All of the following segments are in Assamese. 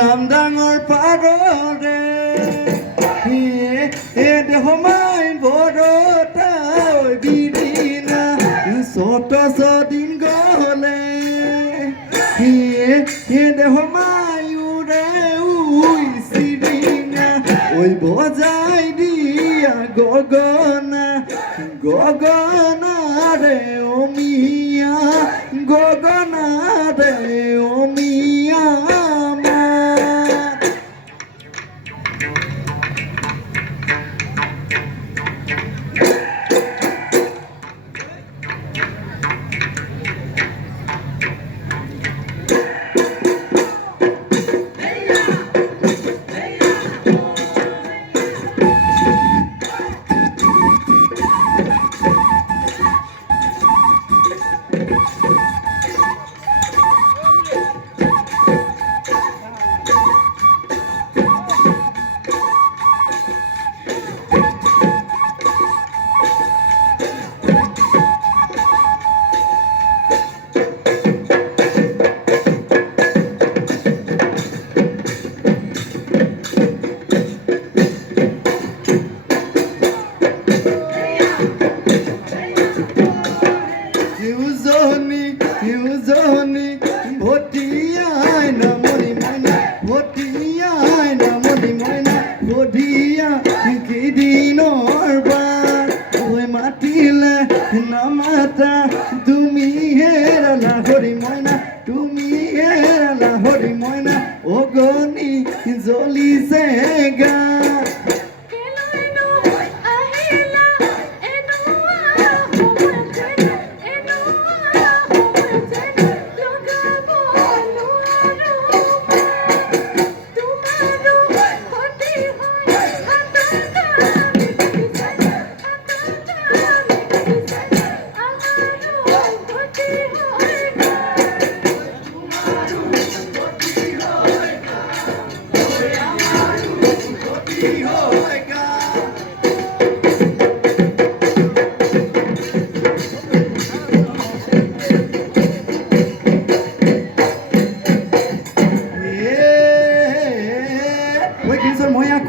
নাম ডাঙৰ পাৰৰে দেহমাই বৰতা বিদিনা চত দিন গলে দেহমাই উৰে চিৰিঙা ঐ বজাই দিয়া গগনা গগনাৰে অমিয়া গগনাৰে অমিয়া ভটিয়াই নামনি মইনা ভটিয়াই নামনি মইনা বধিয়া কেইদিনৰ বাৰ ঐ মাতিলে নামাতা তুমি হেৰালা হৰি মইনা তুমি হেৰালা হৰি মইনা অগনি জ্বলিছে গা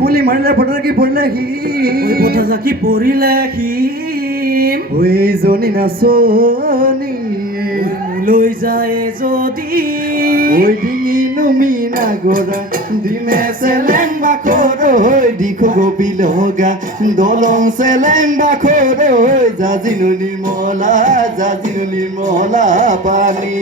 কুলি মাৰিলে ফটাকি পৰিলে সি ফটাকি পৰিলে সি ঐ জনী নাচনী লৈ যায় যদি ঐ ডিঙি নুমি নাগৰা ডিমে চেলেং বাখৰ হৈ দিখো গবি লগা দলং চেলেং বাখৰ হৈ জাজিনো নিৰ্মলা পানী